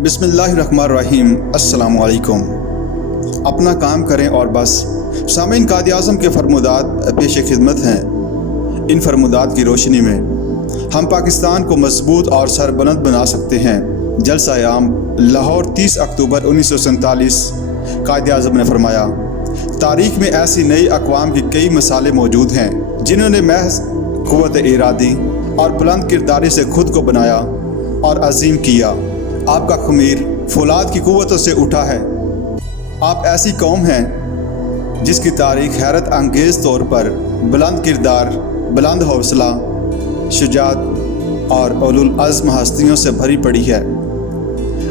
बिस्मिल्लाहिर्रहमानिर्रहीम। अस्सलाम वालेकुम। अपना काम करें और बस। सामीन, कायद-ए-आज़म के फरमादात पेश खिदमत हैं। इन फरमादात की रोशनी में हम पाकिस्तान को मजबूत और सरबलंद बना सकते हैं। जलसा-ए-आम लाहौर 30 अक्टूबर 1947। कायद-ए-आज़म ने फरमाया, तारीख़ में ऐसी नई अक़वाम की कई मिसालें मौजूद हैं जिन्होंने महज क़ुव्वत-ए-इरादी और बुलंद किरदारी से खुद को बनाया और अज़ीम किया। आपका ख़मीर फौलाद की क़ुव्वतों से उठा है। आप ऐसी कौम हैं जिसकी तारीख़ हैरत अंगेज़ तौर पर बुलंद किरदार, बुलंद हौसला, शुजाअत और उलुल अज़्म हस्तियों से भरी पड़ी है।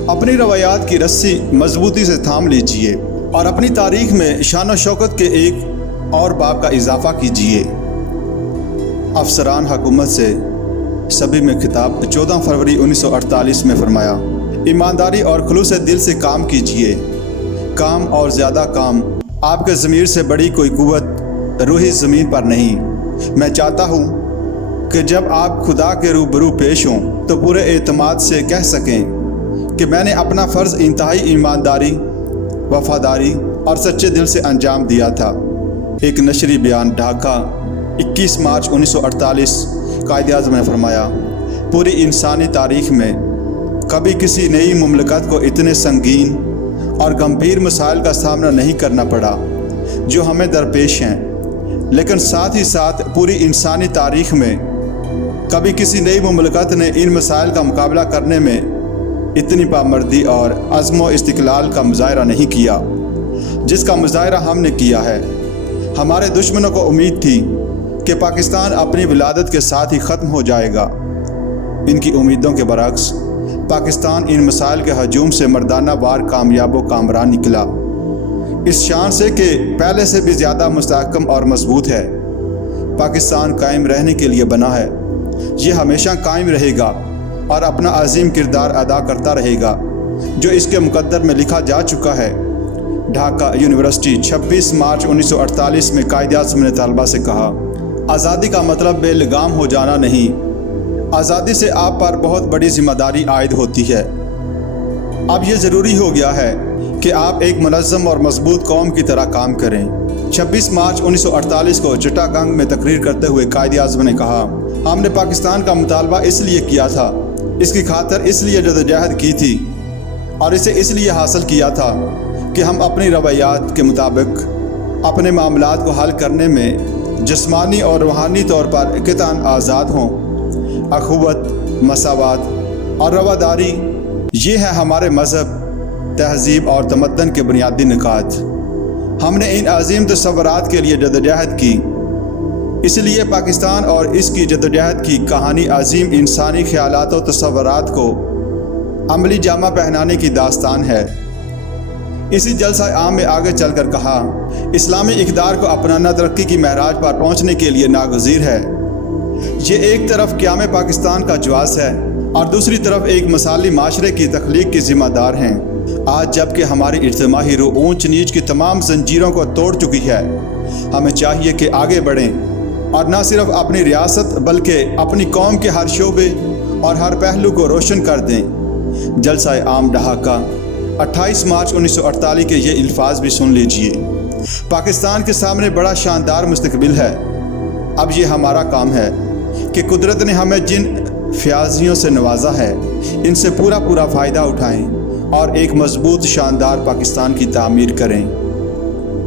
अपनी रवायात की रस्सी मजबूती से थाम लीजिए और अपनी तारीख़ में शान व शौकत के एक और बाब का इजाफ़ा कीजिए। अफसरान हुकूमत से सभी में खिताब 14 फरवरी 1948 में फरमाया, ईमानदारी और खुलूस दिल से काम कीजिए। काम और ज़्यादा काम, आपके ज़मीर से बड़ी कोई क़ुव्वत रूही ज़मीन पर नहीं। मैं चाहता हूँ कि जब आप खुदा के रूबरू पेश हों तो पूरे एतमाद से कह सकें कि मैंने अपना फ़र्ज़ इंतहाई ईमानदारी, वफ़ादारी और सच्चे दिल से अंजाम दिया था। एक नशरी बयान, ढाका 21 मार्च 1948। कायद-ए-आज़म ने फरमाया, पूरी इंसानी तारीख़ में कभी किसी नई मुमलकत को इतने संगीन और गंभीर मसाइल का सामना नहीं करना पड़ा जो हमें दरपेश हैं। लेकिन साथ ही साथ पूरी इंसानी तारीख़ में कभी किसी नई मुमलकत ने इन मसाइल का मुकाबला करने में इतनी पामर्दी और अज़्म व इस्तिक़लाल का मुज़ाहरा नहीं किया जिसका मुज़ाहरा हमने किया है। हमारे दुश्मनों को उम्मीद थी कि पाकिस्तान अपनी विलादत के साथ ही ख़त्म हो जाएगा। इनकी उम्मीदों के बरक्स पाकिस्तान इन मसाइल के हजूम से मर्दाना वार कामयाब व कामरान निकला, इस शान से कि पहले से भी ज़्यादा मुस्तहकम और मजबूत है। पाकिस्तान कायम रहने के लिए बना है, ये हमेशा कायम रहेगा और अपना अजीम किरदार अदा करता रहेगा जो इसके मुकद्दर में लिखा जा चुका है। ढाका यूनिवर्सिटी 26 मार्च 1948 में कायद-ए-आज़म ने तलबा से कहा, आज़ादी का मतलब बेलगाम हो जाना नहीं। आज़ादी से आप पर बहुत बड़ी ज़िम्मेदारी आयद होती है। अब यह ज़रूरी हो गया है कि आप एक मुनज़्ज़म और मजबूत कौम की तरह काम करें। 26 मार्च 1948 को चिटागंग में तकरीर करते हुए कायद-ए-आज़म ने कहा, हमने पाकिस्तान का मुतालबा इसलिए किया था, इसकी खातिर इसलिए जदोजहद की थी और इसे इसलिए हासिल किया था कि हम अपनी रवायात के मुताबिक अपने मामलात को हल करने में जिस्मानी और रूहानी तौर पर कितान आज़ाद हों। अखुवत, मसावात और रवादारी, ये है हमारे मज़हब, तहज़ीब और तमद्दन के बुनियादी निकात। हमने इन अज़ीम तसव्वुरात के लिए जदोजहद की, इसलिए पाकिस्तान और इसकी जदोजहद की कहानी अज़ीम इंसानी ख़यालात और तसव्वुरात को अमली जामा पहनाने की दास्तान है। इसी जलसा-ए-आम में आगे चलकर कहा, इस्लामी इक़दार को अपनाना तरक्की की महराज पर पहुँचने के लिए नागज़ीर है। ये एक तरफ क़याम पाकिस्तान का जवाज़ है और दूसरी तरफ एक मसाली माशरे की तख्लीक की ज़िम्मेदार हैं। आज जबकि हमारी इज्तिमाही रूह ऊंच नीच की तमाम जंजीरों को तोड़ चुकी है, हमें चाहिए कि आगे बढ़ें और न सिर्फ अपनी रियासत बल्कि अपनी कौम के हर शोबे और हर पहलू को रोशन कर दें। जलसा-ए-आम ढाका 28 मार्च 1948 के ये अल्फाज भी सुन लीजिए, पाकिस्तान के सामने बड़ा शानदार मुस्तकबिल है। अब ये हमारा काम है कि कुदरत ने हमें जिन फ़याज़ियों से नवाजा है इनसे पूरा फ़ायदा उठाएं और एक मजबूत शानदार पाकिस्तान की तामीर करें।